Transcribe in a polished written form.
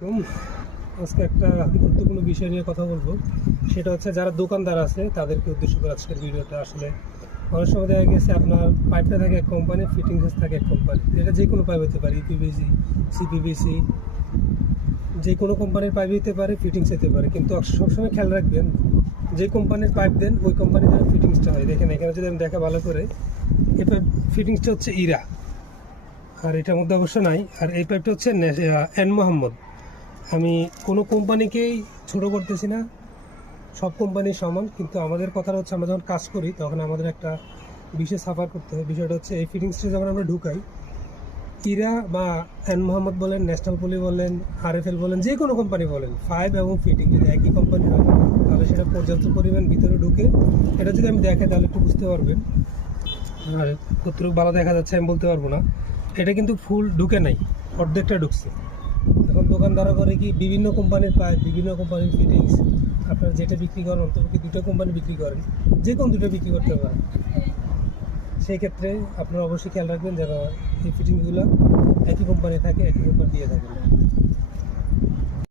হুম, আজকে একটা গুরুত্বপূর্ণ বিষয় নিয়ে কথা বলবো। সেটা হচ্ছে যারা দোকানদার আছে তাদেরকে উদ্দেশ্য করে আজকের ভিডিওটা। আসলে অনেক সময় দেখা গেছে আপনার পাইপটা থাকে এক কোম্পানি, ফিটিংস থাকে এক কোম্পানি। এটা যে কোনো পাইপ হতে পারে, ইপিভিসি, সিপিভিসি, যে কোনো কোম্পানির পাইপ হতে পারে, ফিটিংস হতে পারে। কিন্তু সবসময় খেয়াল রাখবেন, যে কোম্পানির পাইপ দেন ওই কোম্পানির যেন ফিটিংসটা হয়। দেখেন এখানে যদি আমি দেখা ভালো করে, এই পাইপ ফিটিংসটা হচ্ছে ইরা, আর এটার মধ্যে অবশ্য নাই। আর এই পাইপটা হচ্ছে এন মোহাম্মদ। আমি কোনো কোম্পানিকেই ছোট করতেছি না, সব কোম্পানি সমান। কিন্তু আমাদের কথা হচ্ছে, আমরা যখন কাজ করি তখন আমাদের একটা বিশেষ সাফার করতে হয়। বিষয়টা হচ্ছে এই ফিটিংসটা যখন আমরা ঢুকাই, ইরা বা এন মোহাম্মদ বলেন, ন্যাশনাল পলি বলেন, আরএফএল বলেন, যে কোনো কোম্পানি বলেন, পাইপ এবং ফিটিং যদি একই কোম্পানি হয় তাহলে সেটা পর্যাপ্ত পরিমাণ ভিতরে ঢুকে। এটা যদি আমি দেখাই তাহলে একটু বুঝতে পারবেন। আর কতটুকু ভালো দেখা যাচ্ছে আমি বলতে পারবো না। এটা কিন্তু ফুল ঢুকে নাই, অর্ধেকটা ঢুকছে। এখন দোকানদাররা করে কি, বিভিন্ন কোম্পানির পাইপ, বিভিন্ন কোম্পানির ফিটিংস, আপনারা যেটা বিক্রি করেন অন্ততপক্ষে দুটো কোম্পানি বিক্রি করেন, যে কোনো দুটো বিক্রি করতে পারেন। সেই ক্ষেত্রে আপনারা অবশ্যই খেয়াল রাখবেন যেন এই ফিটিংসগুলো একই কোম্পানি থাকে, একই কোম্পানি দিয়ে থাকেন।